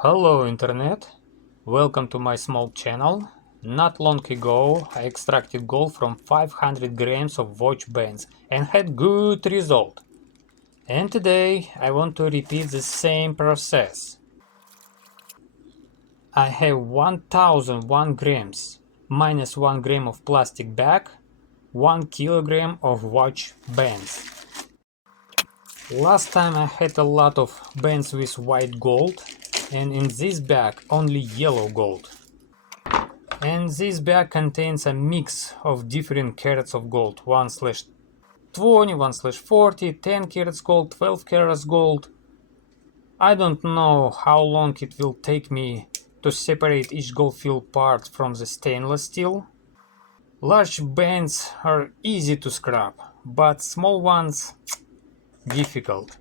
Hello Internet, welcome to my small channel. Not long ago I extracted gold from 500 grams of watch bands and had good result. And today I want to repeat the same process. I have 1001 grams minus 1 gram of plastic bag, 1 kilogram of watch bands. Last time I had a lot of bands with white gold, and in this bag only yellow gold. And this bag contains a mix of different carats of gold, 1/20, 1/40, 10 carats gold, 12 carats gold. I don't know how long it will take me to separate each gold filled part from the stainless steel. Large bands are easy to scrap, but small ones difficult.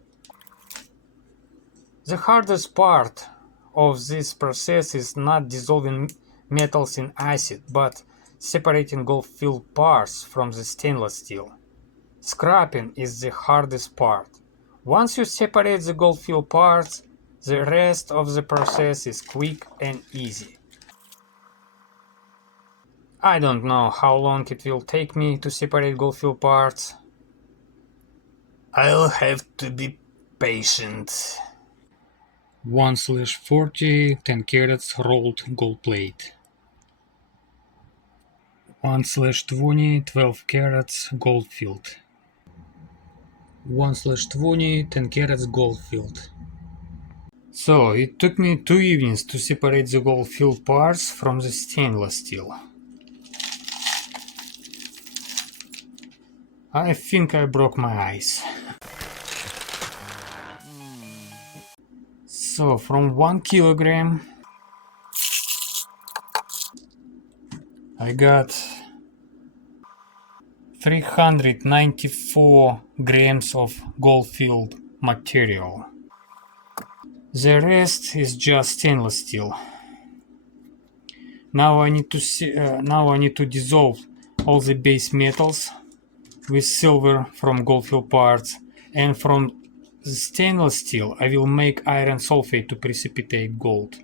The hardest part of this process is not dissolving metals in acid, but separating gold-filled parts from the stainless steel. Scrapping is the hardest part. Once you separate the gold-filled parts, the rest of the process is quick and easy. I don't know how long it will take me to separate gold-filled parts. I'll have to be patient. 1/40 10 carats rolled gold plate. 1/20 12 carats gold filled. 1/20 10 carats gold filled. So it took me 2 evenings to separate the gold filled parts from the stainless steel. I think I broke my eyes. So from 1 kilogram I got 394 grams of gold filled material. The rest is just stainless steel. Now I need to dissolve all the base metals with silver from gold-filled parts, and from the stainless steel I will make iron sulfate to precipitate gold.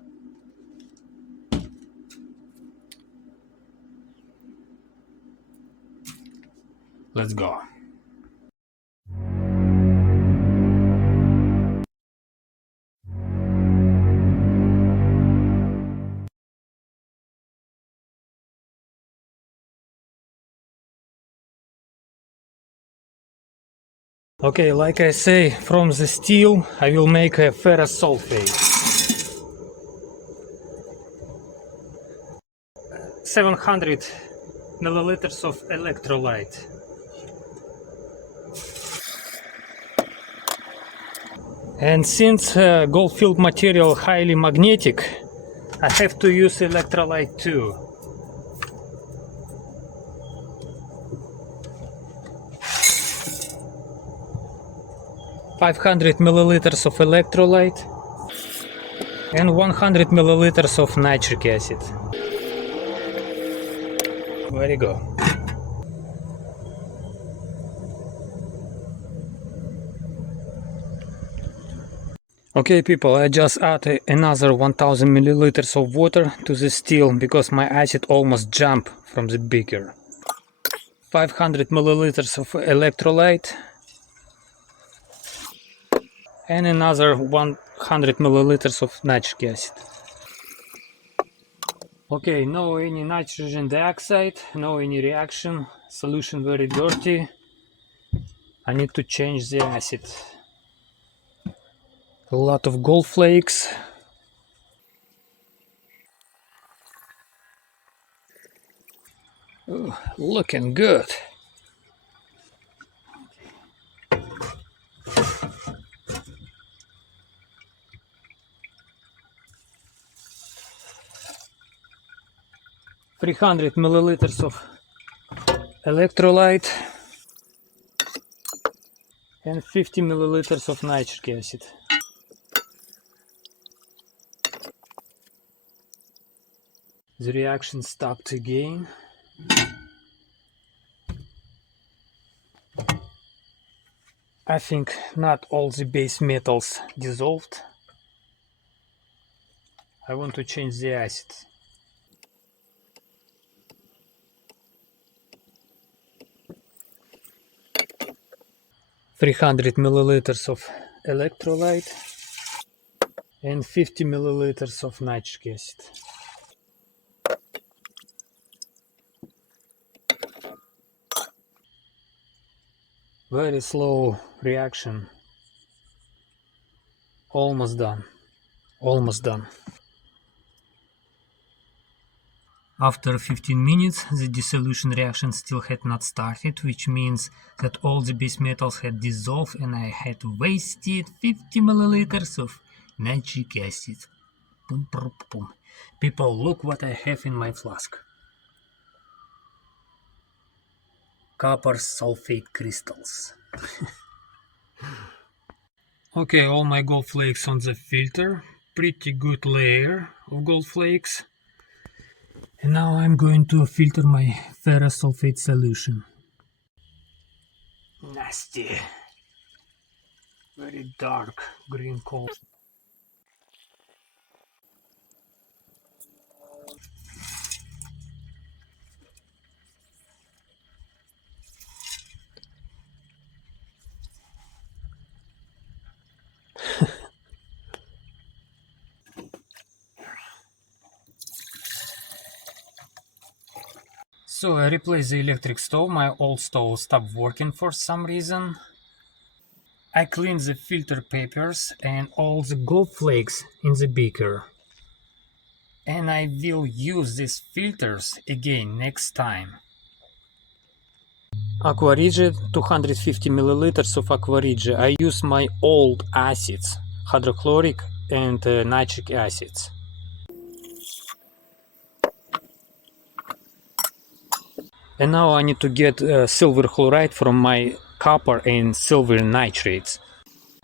Let's go. Okay, like I say, from the steel I will make a ferrous sulfate. 700 milliliters of electrolyte. And since gold-filled material highly magnetic, I have to use electrolyte too. $500 milliliters of electrolyte and 100 milliliters of nitric acid. There you go. Okay people, I just added another 1000 milliliters of water to the steel because my acid almost jumped from the beaker. 500 milliliters of electrolyte and another 100 milliliters of nitric acid. Okay, no any nitrogen dioxide, no any reaction, solution very dirty. I need to change the acid. A lot of gold flakes. Ooh, looking good. $300 milliliters of electrolyte and 50 milliliters of nitric acid. The reaction stopped again. I think not all the base metals dissolved. I want to change the acid. $300 ml of electrolyte and 50 ml of nitric acid. Very slow reaction. Almost done. Almost done. After 15 minutes, the dissolution reaction still had not started, which means that all the base metals had dissolved and I had wasted 50 ml of nitric acid. Boom, boom, boom. People, look what I have in my flask. Copper sulfate crystals. Okay, all my gold flakes on the filter. Pretty good layer of gold flakes. And now I'm going to filter my ferrous sulfate solution. Nasty. Very dark green color. So I replaced the electric stove. My old stove stopped working for some reason. I cleaned the filter papers and all the gold flakes in the beaker. And I will use these filters again next time. Aquarige, 250 milliliters of Aquarige. I use my old acids, hydrochloric and nitric acids. And now I need to get silver chloride from my copper and silver nitrates.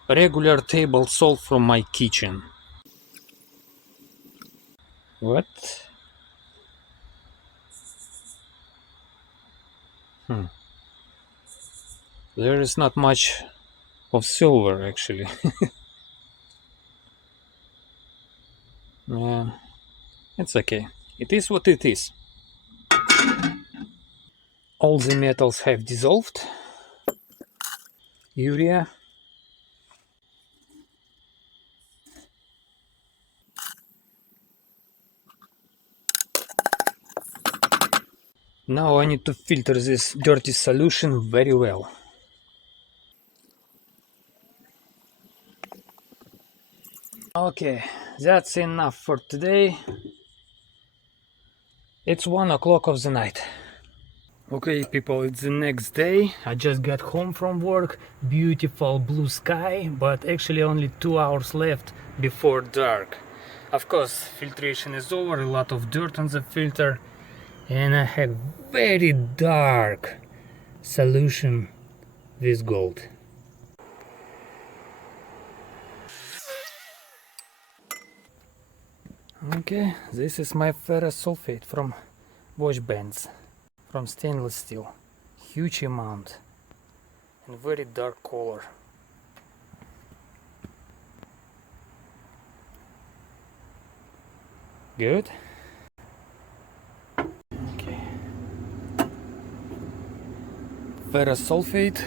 Regular table salt from my kitchen. What? There is not much of silver actually. It's okay. It is what it is. All the metals have dissolved. Urea. Now I need to filter this dirty solution very well. Okay, that's enough for today. It's 1 o'clock of the night. Okay people, it's the next day. I just got home from work. Beautiful blue sky, but actually only 2 hours left before dark. Of course, filtration is over, a lot of dirt on the filter, and I have very dark solution with gold. Okay, this is my ferrous sulfate from wash bands, from stainless steel. Huge amount and very dark color. Good. Okay. Ferrous sulfate.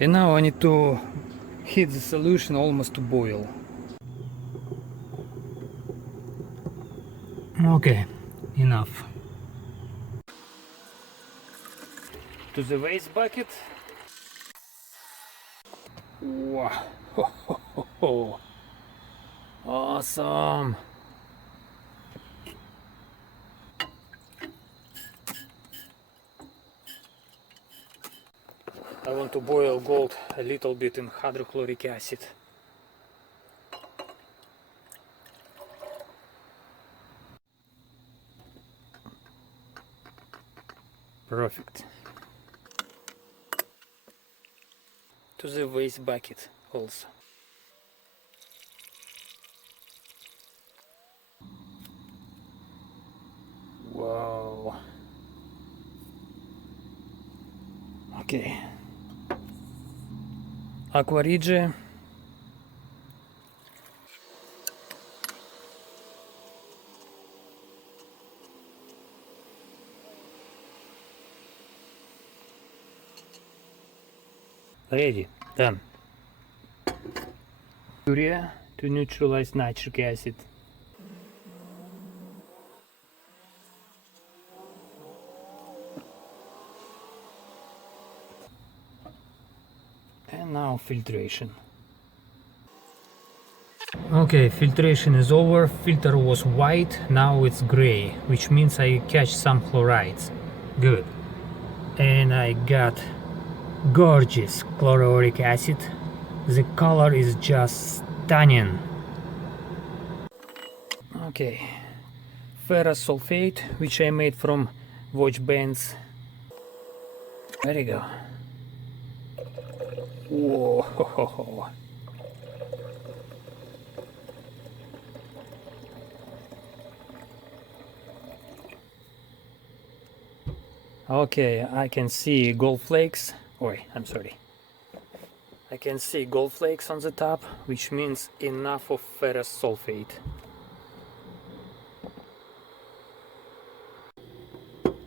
And now I need to heat the solution almost to boil. Okay, enough. To the waste bucket. Wow. Awesome. I want to boil gold a little bit in hydrochloric acid. Perfect. To the waste bucket also. Wow. Okay. Aquarige Ready, done. Urea to neutralize nitric acid. And now filtration. Okay, filtration is over. Filter was white, now it's gray, which means I catch some chlorides. Good. And I got gorgeous chlororic acid. The color is just stunning. Okay, ferrous sulfate, which I made from watch bands. There you go. Whoa. Okay, I can see gold flakes. I'm sorry. I can see gold flakes on the top, which means enough of ferrous sulfate.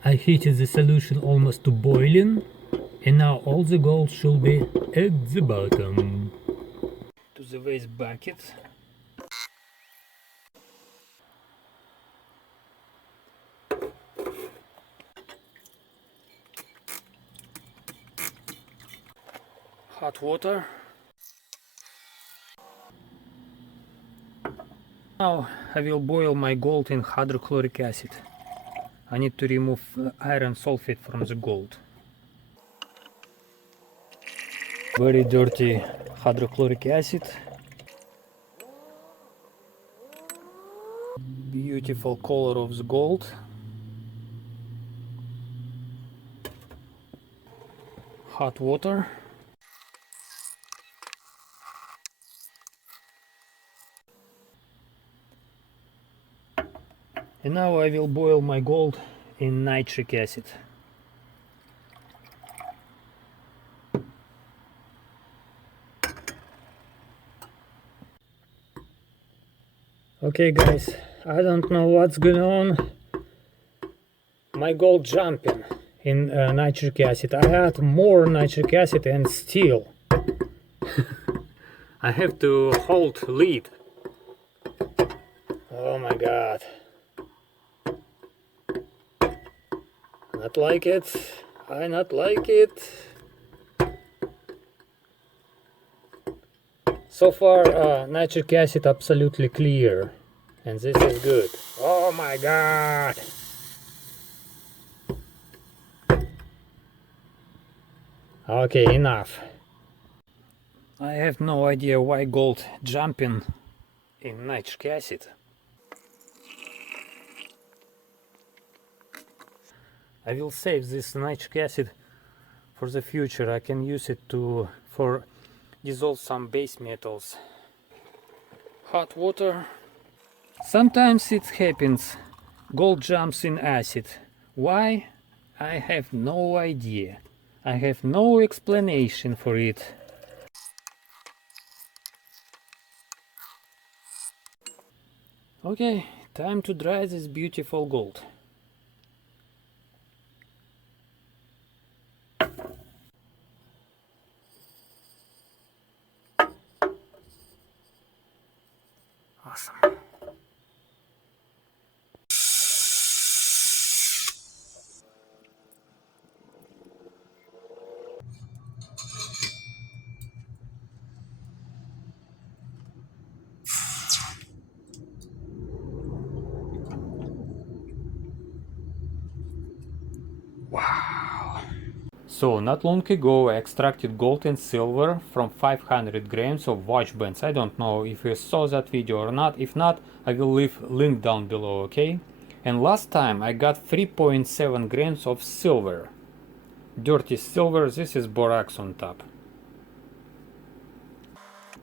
I heated the solution almost to boiling, and now all the gold should be at the bottom. To the waste bucket. Hot water. Now I will boil my gold in hydrochloric acid. I need to remove iron sulfate from the gold. Very dirty hydrochloric acid. Beautiful color of the gold. Hot water. And now I will boil my gold in nitric acid. Okay guys, I don't know what's going on. My gold jumping in nitric acid. I add more nitric acid and still I have to hold lid. Oh my god. Not like it. I not like it. So far nitric acid absolutely clear, and this is good. Oh my god. Okay, enough. I have no idea why gold jumping in nitric acid. I will save this nitric acid for the future. I can use it for dissolve some base metals. Hot water. Sometimes it happens. Gold jumps in acid. Why? I have no idea. I have no explanation for it. Okay, time to dry this beautiful gold. Awesome. Wow. So not long ago I extracted gold and silver from 500 grams of watch bands. I don't know if you saw that video or not. If not, I will leave link down below, okay? And last time I got 3.7 grams of silver. Dirty silver, this is borax on top.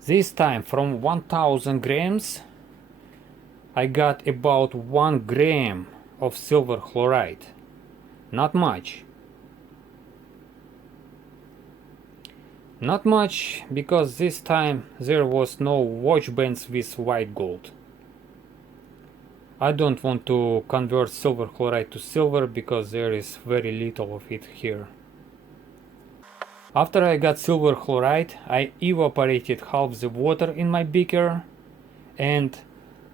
This time from 1000 grams I got about 1 gram of silver chloride. Not much. Not much, because this time there was no watch bands with white gold. I don't want to convert silver chloride to silver because there is very little of it here. After I got silver chloride, I evaporated half the water in my beaker, and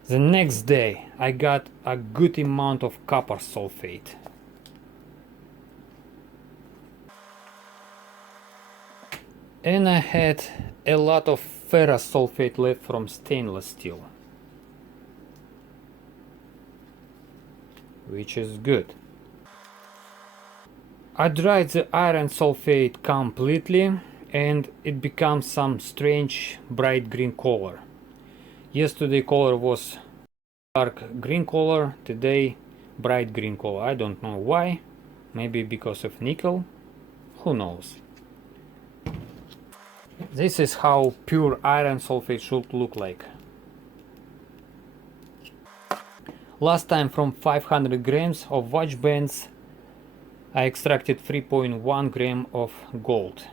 the next day I got a good amount of copper sulfate. And I had a lot of ferrous sulfate left from stainless steel, which is good. I dried the iron sulfate completely and it becomes some strange bright green color. Yesterday color was dark green color, today bright green color. I don't know why, maybe because of nickel, who knows. This is how pure iron sulfate should look like. Last time from 500 grams of watch bands I extracted 3.1 gram of gold.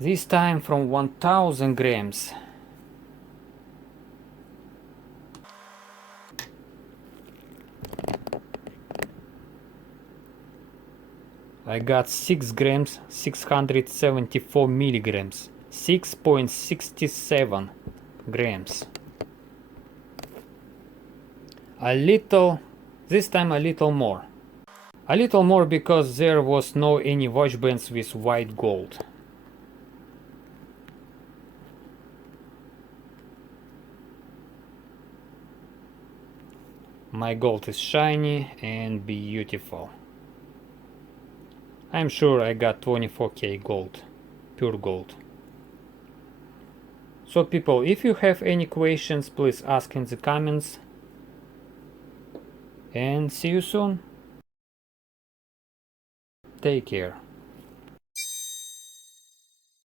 This time from 1000 grams I got 6 grams 674 milligrams, 6.67 grams. A little, this time a little more. A little more because there was no any watch bands with white gold. My gold is shiny and beautiful. I'm sure I got 24K gold, pure gold. So people, if you have any questions, please ask in the comments. And see you soon. Take care.